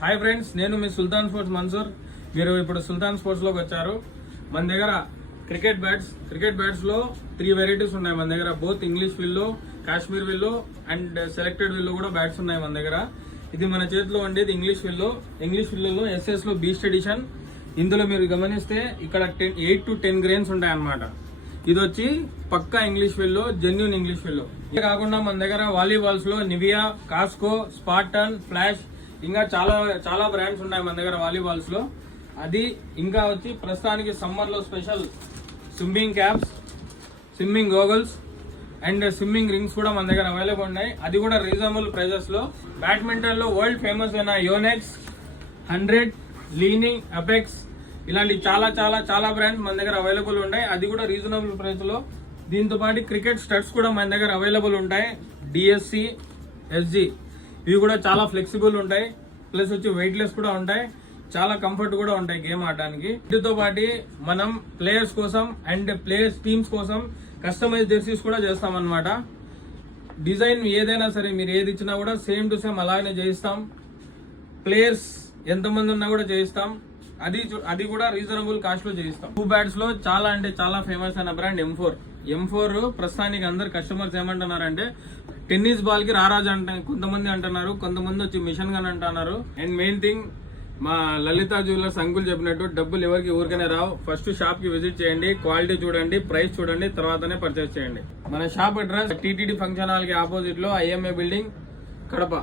Hi friends, నేను మీ సుల్తాన్ sports Mansoor. మీరు ఇప్పుడు సుల్తాన్ స్పోర్ట్స్ లోకి వచ్చారు. మన దగ్గర క్రికెట్ బ్యాట్స్ లో 3 వెరైటీస్ ఉన్నాయి మన దగ్గర. Both English willow, Kashmir willow and selected willow కూడా బ్యాట్స్ ఉన్నాయి మన దగ్గర. ఇది మన చేతిలో ఉండేది ఇంగ్లీష్ విల్లులో ఎస్ఎస్ లో బీస్ట్ ఎడిషన్. ఇందులో మీరు గమనిస్తే ఇక్కడ 8 to 10 గ్రెయిన్స్ ఉంటాయి అన్నమాట. ఇది వచ్చి పక్కా English willow, genuine English willow. ఇదే కాకుండా మన దగ్గర వాలీబాల్స్ లో నివియా, కాస్కో, స్పార్టన్, ఫ్లాష్ ఇంకా చాలా బ్రాండ్స్ ఉన్నాయి మన దగ్గర వాలీబాల్స్ లో. అది ఇంకా వచ్చి ప్రస్తుతానికి సమ్మర్ లో special swimming caps, swimming goggles and swimming rings కూడా మన దగ్గర అవైలబుల్ ఉన్నాయి. అది కూడా రీజనబుల్ ప్రైజెస్ లో. బ్యాడ్మింటన్ లో వరల్డ్ ఫేమస్ అయిన యోనెక్స్, 100, లీనింగ్, అపెక్స్ ఇలాంటి చాలా బ్రాండ్స్ మన దగ్గర అవైలబుల్ ఉంటాయి. అది కూడా రీజనబుల్ ప్రైస్ లో. దీంతో పాటు క్రికెట్ స్టడ్స్ కూడా మన దగ్గర అవైలబుల్ ఉంటాయి. డిఎస్సి, ఎస్జి ఇవి కూడా చాలా ఫ్లెక్సిబుల్ ఉంటాయి. ప్లస్ వచ్చి వెయిట్లెస్ కూడా ఉంటాయి. చాలా కంఫర్ట్ కూడా ఉంటాయి గేమ్ ఆడడానికి. వీటితో పాటు మనం ప్లేయర్స్ కోసం అండ్ ప్లేయర్స్ టీమ్స్ కోసం కస్టమైజ్ జెర్సీస్ కూడా చేస్తాం అన్నమాట. డిజైన్ ఏదైనా సరే మీరు ఏది ఇచ్చినా కూడా సేమ్ టు సేమ్ అలాగనే చేయిస్తాం. ప్లేయర్స్ ఎంతమంది ఉన్నా కూడా చేయిస్తాం. అది కూడా రీజనబుల్ కాస్ట్ లో చేయిస్తాం. టూ బ్యాట్స్ లో చాలా ఫేమస్ అయిన బ్రాండ్ M4 ప్రస్తుతానికి అందరు కస్టమర్స్ ఏమంటున్నారంటే టెన్నిస్ బాల్ కి రారాజు కొంతమంది అంటున్నారు, కొంతమంది వచ్చి మిషన్ గన్ అంటున్నారు. అండ్ మెయిన్ థింగ్, మా లలిత జ్యువెలర్స్ అంకుల్ చెప్పినట్టు డబ్బులు ఎవరికి ఊరికనే రావు. ఫస్ట్ షాప్ కి విజిట్ చేయండి, క్వాలిటీ చూడండి, ప్రైస్ చూడండి, తర్వాతనే పర్చేస్ చేయండి. మన shop address TTD function hall కి ఆపోజిట్ లో IMA బిల్డింగ్, కడప.